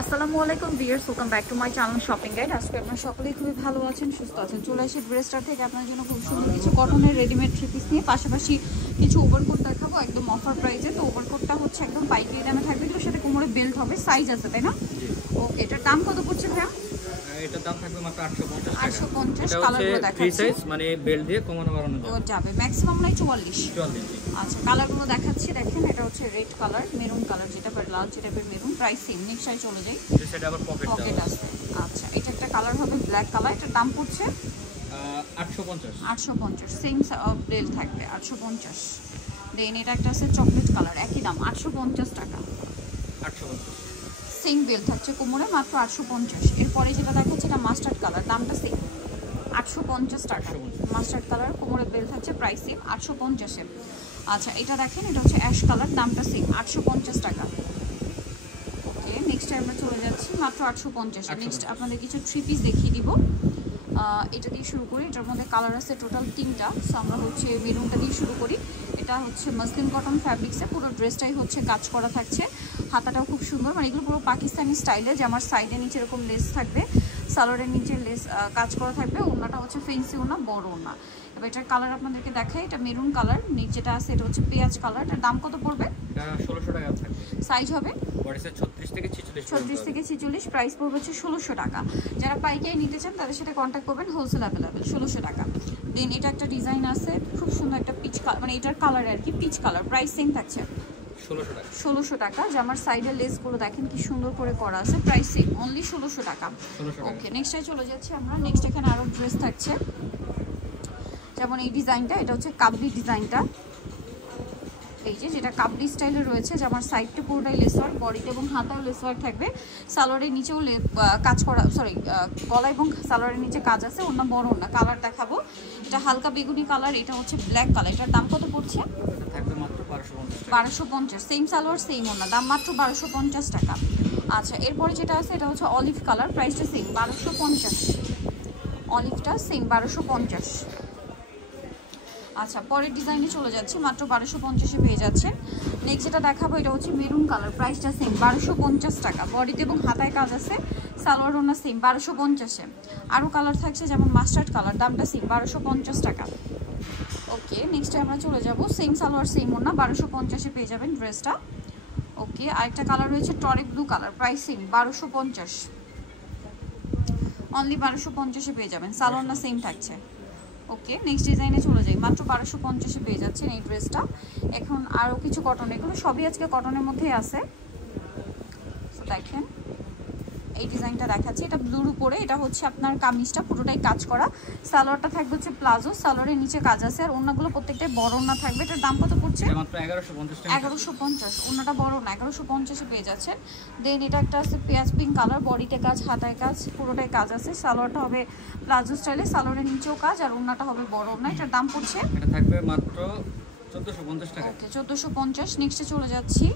আসসালামু আলাইকুম viewers, welcome back to my channel shopping guide. আজকে আপনারা সকলেই খুবই ভালো আছেন, সুস্থ আছেন। চলে আসি ড্রেসটার থেকে আপনার জন্য খুব সুন্দর কিছু কটনের রেডিমেড থ্রি পিস নিয়ে, পাশাপাশি কিছু ওভারকোট দেখাবো একদম অফার প্রাইসে। তো ওভারকোটটা হচ্ছে একদম পাইকারি দামে থাকবে, এটার সাথে কোমরে বেল্ট হবে, সাইজ আছে তাই না? ওকে, এটার দাম কত পড়ছে ভাইয়া? এটার দাম থাকবে মাত্র 850 টাকা। 850। কালারগুলো দেখাচ্ছি, ফ্রি সাইজ মানে বেল্ট দিয়ে কমানো বাড়ানো যাবে ম্যাক্সিমাম নাই 44। আচ্ছা, কালারগুলো দেখাচ্ছি, দেখেন এটা হচ্ছে রেড কালার, মেরুন কালার, যেটা লাল যেটা maroon, price same. Next side চলে যাই, সেটা আবার পকেট আছে। আচ্ছা, এটা একটা কালার হবে ব্ল্যাক কালার, এটার দাম পড়ছে 850। 850 সেম বেল্ট থাকবে 850। দেন এটা একটা আছে চকলেট কালার, একই দাম 850 টাকা। 850 সেম বেল্ট থাকছে কোমরে, মাত্র 850। এরপরে যেটা দেখাচ্ছে এটা মাস্টার্ড কালার, দামটা সেম 850 টাকা। মাস্টার্ড কালার, কোমরে বেল্ট থাকছে, প্রাইস সেম 850-এ। আচ্ছা, এটা দেখেন এটা হচ্ছে অ্যাশ কালার, দামটা সেম 850 টাকা। ওকে, নেক্সট আমরা চলে যাচ্ছি মাত্র 850। নেক্সট আপনাদের কিছু থ্রি পিস দেখিয়ে দিব। এটা দিয়ে শুরু করি, এটার মধ্যে কালার আছে টোটাল 3টা। সো আমরা হচ্ছে মেরুনটা দিয়ে শুরু করি। এটা হচ্ছে মাসলিন কটন ফ্যাব্রিক্সে, পুরো ড্রেসটাই হচ্ছে কাজ করা থাকছে, হাতাটাও খুব সুন্দর, মানে এগুলো পুরো পাকিস্তানি স্টাইলে, যে আমার সাইডে নিচে এরকম লেস থাকবে, সালোয়ারের নিচে লেস কাজ করা থাকবে। ওড়নাটা হচ্ছে ফেন্সি ওড়না, বড় ওড়না। এবার এটার কালার আপনাদেরকে দেখাই, এটা মেরুন কালার, নিচেটা আছে এটা হচ্ছে পেঁয়াজ কালার। এটার দাম কত পড়বে? এটা 1600 টাকা থাকবে। সাইজ হবে বডি সাইজ 36 থেকে 46। 36 থেকে 46, প্রাইস পড়বে হচ্ছে 1600 টাকা। যারা পাইকারি নিতে চান তাদের সাথে কন্ট্যাক্ট করবেন, হোলসেল অ্যাভেলেবেল 1600 টাকা। দেন এটা একটা ডিজাইন আছে খুব সুন্দর, একটা পিচ কালার, মানে এটার কালার আর কি পিচ কালার, প্রাইস সেম থাকছে 1600 টাকা। 1600 টাকা। যে আমার সাইডের লেসগুলো দেখেন কি সুন্দর করে করা আছে, প্রাইস সেম অনলি 1600 টাকা। ওকে, নেক্সটে চলে যাচ্ছি আমরা। নেক্সট এখানে আরো ড্রেস থাকছে, যেমন এই ডিজাইনটা, এটা হচ্ছে কাবলি ডিজাইনটা, এই যে যেটা কাবলি স্টাইলে রয়েছে, যে আমার সাইডটা পুরোটাই লেস ওয়ার্ক, বডিতে এবং হাতাও লেস ওয়ার্ক থাকবে, সালোয়ারের নিচেও কাজ করা, সরি গলা এবং সালোয়ারের নিচে কাজ আছে। অন্য বড় না, কালার দেখাবো। এটা হালকা বেগুনি কালার, এটা হচ্ছে ব্ল্যাক কালার। এটার দাম কত পড়ছে? এটা থাকবে মাত্র 1250 টাকা। 1250, সেম সালোয়ার সেম ওড়না, দাম মাত্র 1250 টাকা। আচ্ছা, এরপরে যেটা আছে এটা হচ্ছে অলিভ কালার, প্রাইসটা সেম 1250। অলিভটা সেম 1250। আচ্ছা, পরের ডিজাইনে চলে যাচ্ছে, মাত্র 1250-এ পেয়ে যাচ্ছেন। নেক্সট যেটা দেখাবো এটা হচ্ছে মেরুন কালার, প্রাইসটা সেম 1250 টাকা। বডিতে এবং হাতায় কাজ আছে, সালোয়ার ওড়না সেম 1250-এ। আরও কালার থাকছে যেমন মাস্টার্ড কালার, দামটা সেম 1250 টাকা। ওকে, নেক্সটে আমরা চলে যাব, সেম সালোয়ার সেম ওড়না, 1250-এ পেয়ে যাবেন ড্রেসটা। ওকে, আরেকটা কালার রয়েছে টরে blue colour, price same 1250, only 1250-এ পেয়ে যাবেন, সালোয়ার না সেম থাকছে। ওকে, নেক্সট ডিজাইনে চলে যাই, মাত্র 1250-এ পেয়ে যাচ্ছেন এই ড্রেসটা। এখন আরও কিছু কটন, এগুলো সবই আজকে কটনের মধ্যেই আছে। তো দেখেন এই ডিজাইনটা দেখাচ্ছি, এটা ব্লুর উপরে, এটা হচ্ছে আপনার কামিজটা পুরোটাই কাজ করা, সালোয়ারটা থাকবে হচ্ছে প্লাজো, সালোয়ারের নিচে কাজ আছে, আর ওড়নাগুলো প্রত্যেকটাই বড় ওড়না থাকবে। এটার দাম কত পড়ছে? মাত্র 1150 টাকা। 1150, ওড়নাটা বড় না, 1150-এ পেয়ে যাচ্ছেন। দেন এটা একটা আছে পেঁয়াজ পিঙ্ক কালার, বডিতে কাজ, হাতায় কাজ, পুরোটাই কাজ আছে, সালোয়ারটা হবে প্লাজো স্টাইলে, সালোয়ারের নিচেও কাজ, আর ওড়নাটা হবে বড় ওড়না। এটার দাম পড়ছে, এটা থাকবে মাত্র 1450 টাকা। ওকে, 1450। নেক্সটে চলে যাচ্ছি,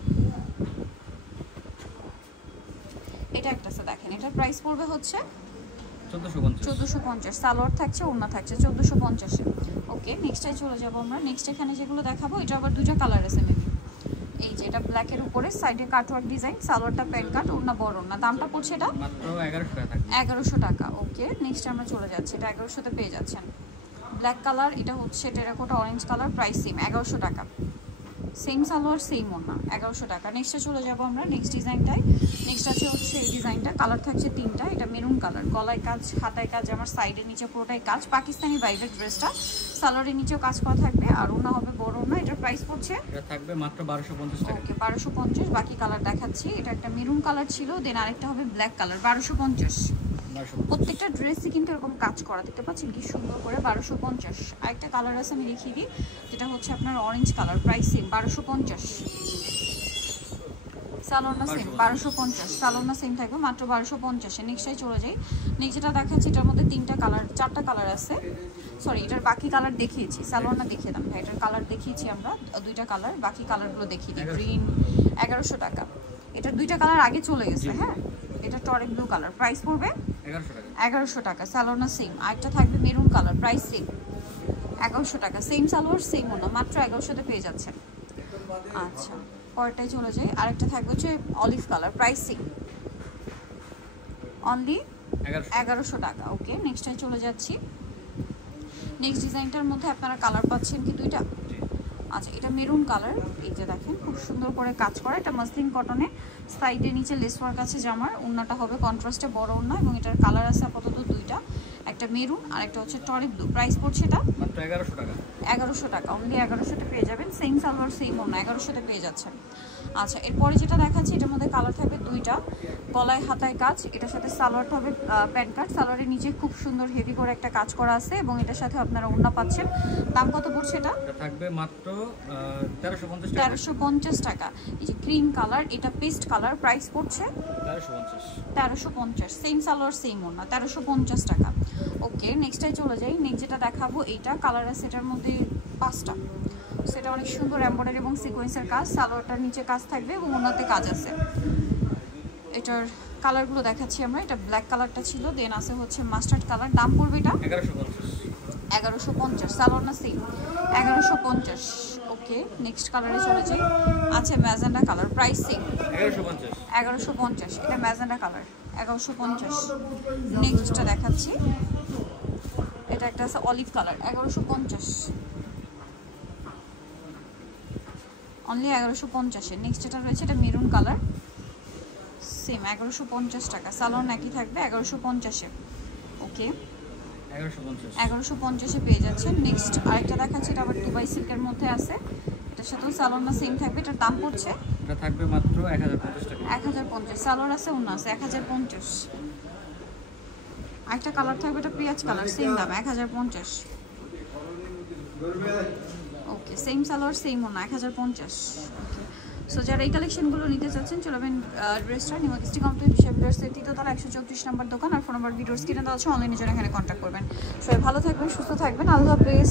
এটা একটা আছে দেখেন, এটার প্রাইস পড়বে হচ্ছে 1450, সালোয়ার থাকছে, ওড়না থাকছে 1450-এ। ওকে, নেক্সটে চলে যাব আমরা। নেক্সট এখানে যেগুলো দেখাবো এটা আবার দুটো কালার আছে মেবি। এই যে এটা ব্ল্যাকের উপরে, সাইডে কাটওয়ার্ক ডিজাইন, সালোয়ারটা প্যান্ট কাট, ওড়না বড় ওড়না, দামটা পড়ছে এটা মাত্র 1100 টাকা থাকবে। 1100 টাকা। ওকে, নেক্সট আমরা চলে যাচ্ছি, এটা 1100-তে পেয়ে যাচ্ছেন। ব্ল্যাক কালার, এটা হচ্ছে terracotta orange colour, price same 1100 টাকা, সেম সালোয়ার সেম ওড়না, 1100 টাকা। নেক্সটে চলে যাব আমরা নেক্সট ডিজাইনটায়। নেক্সট আছে হচ্ছে এই ডিজাইনটা, কালার থাকছে 3টা। এটা মেরুন কালার, গলায় কাজ, হাতায় কাজ, আমার সাইডের নিচে পুরোটাই কাজ, পাকিস্তানি ভাইবের ড্রেসটা, সালোয়ারের নিচেও কাজ করা থাকবে, আর ওড়না হবে বড় ওড়না। এটার প্রাইস পড়ছে, এটা থাকবে মাত্র 1250 টাকা। ওকে, 1250। বাকি কালার দেখাচ্ছি, এটা একটা মেরুন কালার ছিল, দেন আরেকটা হবে ব্ল্যাক কালার, 1250। প্রত্যেকটা ড্রেসই কিন্তু এরকম কাজ করা, দেখতে পাচ্ছেন কি সুন্দর করে, 1250। আরেকটা কালার আছে আমি দেখিয়ে দিই, যেটা হচ্ছে আপনার orange colour, price same 1250। Salwar না সেম 1250, সালোয়ার না সেম থাকবে মাত্র 1250-এ। নেক্সটে চলে যাই, নেক্সট যেটা দেখাচ্ছি এটার মধ্যে 4টা কালার আছে, সরি এটার বাকি কালার দেখিয়েছি, সালোয়ার না দেখিয়ে দাম, এটার কালার দেখিয়েছি আমরা 2টা কালার, বাকি কালারগুলো দেখিয়ে দিই। গ্রিন 1100 টাকা, এটার 2টা কালার আগে চলে গেছে। হ্যাঁ, এটা টরে ব্লু কালার, প্রাইস পড়বে 1100 টাকা, সালোয়ার না সেম। আরেকটা থাকবে মেরুন কালার, প্রাইস সেম 1100 টাকা, সেম সালোয়ার সেম ওড়না, মাত্র 1100-তে পেয়ে যাচ্ছেন। আচ্ছা, পরেরটাই চলে যাই, আরেকটা থাকবে হচ্ছে olive colour, price same only 1100 টাকা। ওকে, নেক্সটে চলে যাচ্ছি। নেক্সট ডিজাইনটার মধ্যে আপনারা কালার পাচ্ছেন কি দুইটা? জি। আচ্ছা, এটা মেরুন কালার। এই যে দেখেন খুব সুন্দর করে কাজ করা, এটা মাসলিন কটনে, সাইডে নিচে লেস ওয়ার্ক আছে জামার, ওড়নাটা হবে কন্ট্রাস্টে বড় ওড়না এবং এটার কালার আছে আপাতত দুইটা, একটা মেরুন আর একটা হচ্ছে টরি ব্লু। প্রাইস পড়ছে এটা মাত্র 1100 টাকা। 1100 টাকা, অনলি 1100-তে পেয়ে যাবেন। সেম সালোয়ার সেম ওড়না, 1100-তে পেয়ে যাচ্ছেন। আচ্ছা, এরপরে যেটা দেখাচ্ছি এটার মধ্যে কালার থাকবে দুইটা, গলায় হাতায় কাজ, এটার সাথে সালোয়ারটা হবে প্যান্ট কাট, সালোয়ারের নিচে খুব সুন্দর হেভি করে একটা কাজ করা আছে এবং এটার সাথে আপনারা ওড়না পাচ্ছেন। দাম কত পড়ছে এটা? এটা থাকবে মাত্র 1350 টাকা। 1350 টাকা। এই যে ক্রিম কালার, এটা পেস্ট কালার, প্রাইস পড়ছে 1350। সেম সালোয়ার সেম ওড়না, 1350 টাকা। ওকে, নেক্সটটাই চলে যাই। নেক্সট যেটা দেখাবো এইটা কালার আছে এটার মধ্যে 5টা, সেটা অনেক সুন্দর এমব্রয়ডারি এবং সিকোয়েন্সের কাজ, সালোয়ারটার নিচে কাজ থাকবে এবং ওড়নাতে কাজ আছে। এটার কালারগুলো দেখাচ্ছি আমরা। এটা ব্ল্যাক কালারটা ছিল, দেন আছে হচ্ছে মাস্টার্ড কালার। দাম পড়বে এটা 1150। সালোয়ার না সেম 1150। ওকে, নেক্সট কালারে চলে যাই। আচ্ছা, ম্যাজেন্ডা কালার, প্রাইস সেম 1150। এটা ম্যাজেন্ডা কালার 1150। নেক্সটটা দেখাচ্ছি, এটা একটা আছে অলিভ কালার 1150, অনলি 1150-এ। নেক্সট যেটা রয়েছে এটা মেরুন কালার, সেম 1150 টাকা, সালোয়ার নাকি থাকবে 1150-এ। ওকে, 1150-এ পেয়ে যাচ্ছেন। নেক্সট আরেকটা দেখাচ্ছি, এটা আবার দুবাই সিল্কের মধ্যে আছে, এটার সাথেও সালোয়ার না সেম থাকবে। এটার দাম পড়ছে এটা থাকবে মাত্র 1050 টাকা। 1050, সালোয়ার আছে ওড়না আছে 1050। আরেকটা কালার থাকবে, এটা পেঁয়াজ কালার, সেম দাম 1050। ওকে, সেম সালোয়ার সেম ওড়না 1050। ওকে, সো যারা এই কালেকশনগুলো নিতে চাচ্ছেন চলবেন ড্রেসটা নিমাকিস্টি কমপ্লিট শেপডার্সের 3তলা 134 নম্বর দোকান, আর ফোন নাম্বার ভিডিওস কিনে দেওয়া আছে, অনলাইনে জন্য এখানে কন্ট্যাক্ট করবেন। সবাই ভালো থাকবেন, সুস্থ থাকবেন, আল্লাহ হাফেজ।